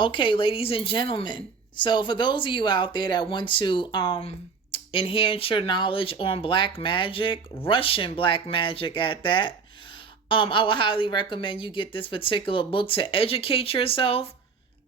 Okay, ladies and gentlemen. So for those of you out there that want to enhance your knowledge on black magic, Russian black magic at that, I would highly recommend you get this particular book to educate yourself.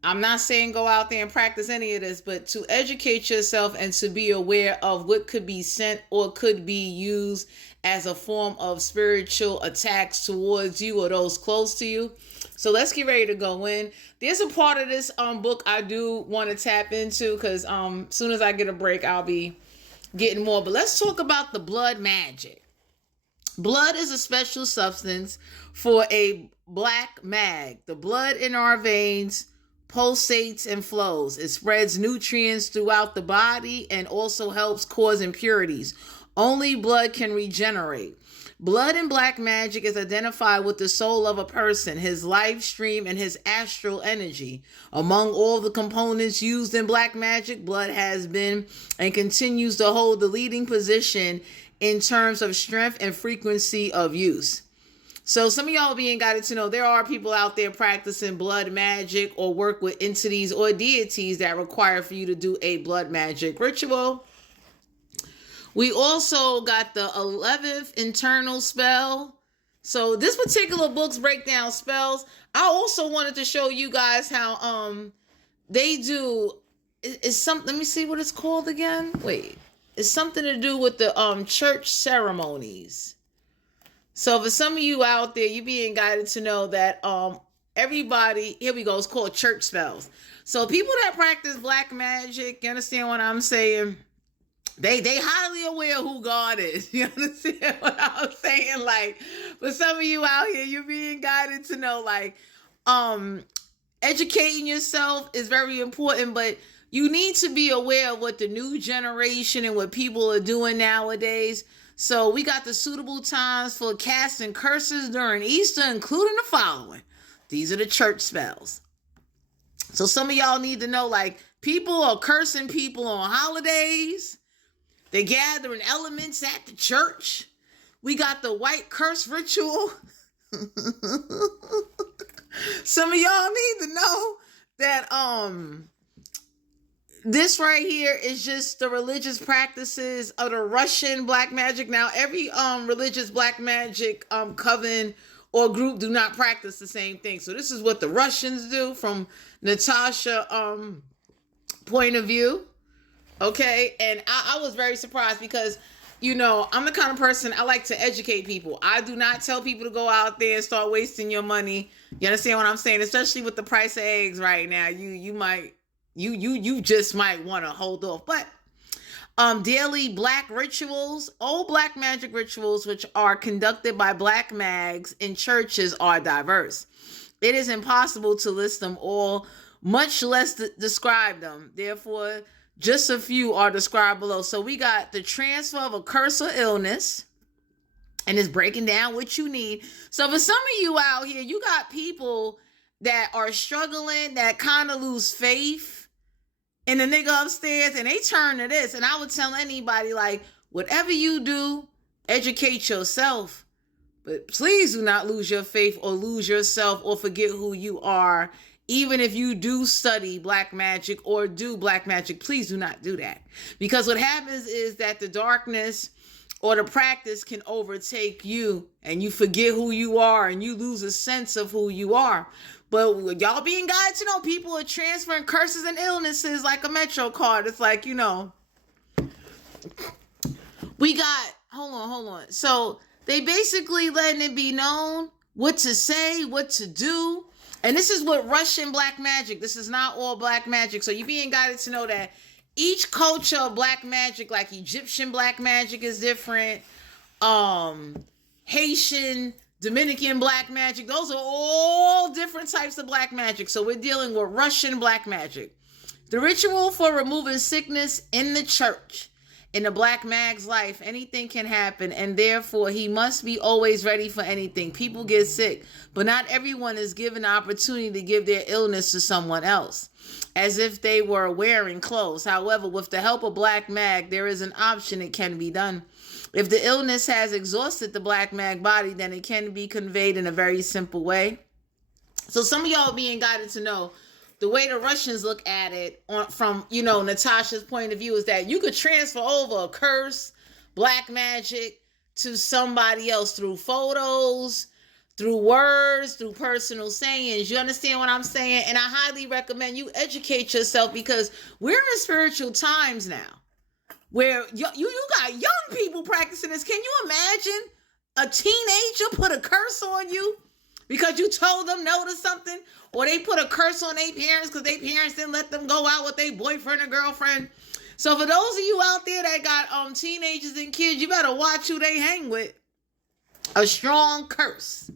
I'm not saying go out there and practice any of this, but to educate yourself and to be aware of what could be sent or could be used as a form of spiritual attacks towards you or those close to you. So let's get ready to go in. There's a part of this book I do want to tap into because soon as I get a break, I'll be getting more. But let's talk about the blood magic. Blood is a special substance for a black mag. The blood in our veins pulsates and flows. It spreads nutrients throughout the body and also helps cause impurities. Only blood can regenerate. Blood in black magic is identified with the soul of a person, his life stream, and his astral energy. Among all the components used in black magic, blood has been and continues to hold the leading position in terms of strength and frequency of use. So some of y'all being guided to know there are people out there practicing blood magic or work with entities or deities that require for you to do a blood magic ritual. We also got the 11th internal spell. So this particular book's breakdown spells. I also wanted to show you guys how they do is something. Let me see what it's called again. Wait. It's something to do with the church ceremonies. So for some of you out there, you being guided to know that everybody, here we go, it's called church spells. So people that practice black magic, you understand what I'm saying? They highly aware who God is. You understand what I'm saying? Like, for some of you out here, you're being guided to know, like, educating yourself is very important, but you need to be aware of what the new generation and what people are doing nowadays. So we got the suitable times for casting curses during Easter, including the following. These are the church spells. So some of y'all need to know, like, people are cursing people on holidays. They're gathering elements at the church. We got the white curse ritual. Some of y'all need to know that this right here is just the religious practices of the Russian black magic. Now, every religious black magic coven or group do not practice the same thing. So this is what the Russians do from Natasha point of view. Okay, and I was very surprised because, you know, I'm the kind of person, I like to educate people. I do not tell people to go out there and start wasting your money. You understand what I'm saying? Especially with the price of eggs right now. You just might want to hold off. But daily black rituals, old black magic rituals, which are conducted by black mags in churches, are diverse. It is impossible to list them all, much less describe them. Therefore, just a few are described below. So we got the transfer of a curse or illness, and it's breaking down what you need. So for some of you out here, you got people that are struggling, that kind of lose faith in the nigga upstairs, and they turn to this. And I would tell anybody, like, whatever you do, educate yourself. But please do not lose your faith or lose yourself or forget who you are. Even if you do study black magic or do black magic, please do not do that. Because what happens is that the darkness or the practice can overtake you and you forget who you are and you lose a sense of who you are. But y'all being guided to know, people are transferring curses and illnesses like a Metro card. It's like, you know, we got, hold on. So they basically letting it be known what to say, what to do. And this is what Russian black magic, this is not all black magic. So you're being guided to know that each culture of black magic, like Egyptian black magic is different. Haitian, Dominican black magic, those are all different types of black magic. So we're dealing with Russian black magic. The ritual for removing sickness in the church. In the black mag's life, anything can happen, and therefore he must be always ready for anything. People get sick, but not everyone is given the opportunity to give their illness to someone else, as if they were wearing clothes. However, with the help of black mag, there is an option it can be done. If the illness has exhausted the black mag body, then it can be conveyed in a very simple way. So some of y'all being guided to know, the way the Russians look at it from, Natasha's point of view is that you could transfer over a curse, black magic to somebody else through photos, through words, through personal sayings. You understand what I'm saying? And I highly recommend you educate yourself, because we're in spiritual times now where you got young people practicing this. Can you imagine a teenager put a curse on you because you told them no to something? Or they put a curse on their parents because their parents didn't let them go out with their boyfriend or girlfriend. So for those of you out there that got teenagers and kids, you better watch who they hang with. A strong curse.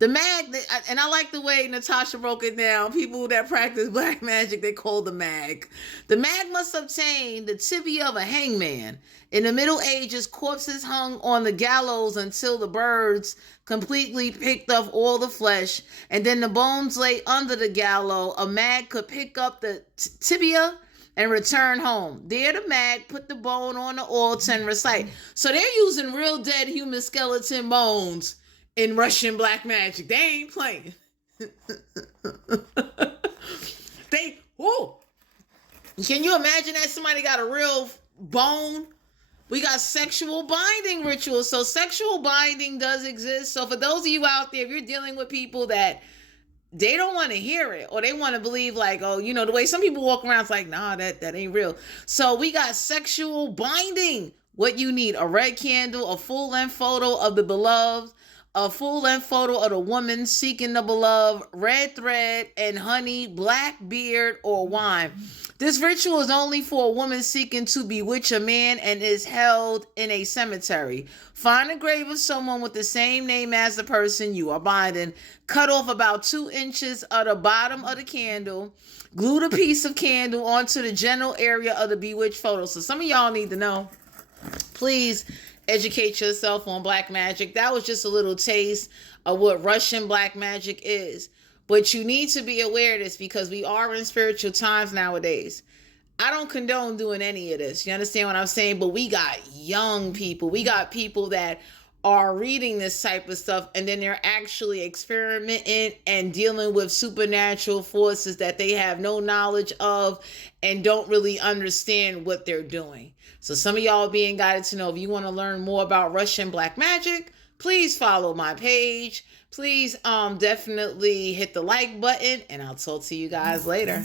The mag, and I like the way Natasha broke it down. People that practice black magic, they call the mag. The mag must obtain the tibia of a hangman. In the Middle Ages, corpses hung on the gallows until the birds completely picked up all the flesh, and then the bones lay under the gallows. A mag could pick up the tibia and return home. There the mag put the bone on the altar and recite. So they're using real dead human skeleton bones in Russian black magic. They ain't playing. Can you imagine that somebody got a real bone? We got sexual binding rituals. So sexual binding does exist. So for those of you out there, if you're dealing with people that they don't want to hear it, or they want to believe like, the way some people walk around, it's like, nah, that ain't real. So we got sexual binding. What you need: a red candle, a full-length photo of the beloved, a full-length photo of the woman seeking the beloved, red thread and honey, black beard, or wine. This ritual is only for a woman seeking to bewitch a man and is held in a cemetery. Find a grave of someone with the same name as the person you are binding. Cut off about 2 inches of the bottom of the candle. Glue the piece of candle onto the general area of the bewitched photo. So some of y'all need to know. Please educate yourself on black magic. That was just a little taste of what Russian black magic is. But you need to be aware of this, because we are in spiritual times nowadays. I don't condone doing any of this. You understand what I'm saying? But we got young people. We got people that are reading this type of stuff, and then they're actually experimenting and dealing with supernatural forces that they have no knowledge of and don't really understand what they're doing. So some of y'all being guided to know, if you want to learn more about Russian black magic, please follow my page. Please definitely hit the like button, and I'll talk to you guys later.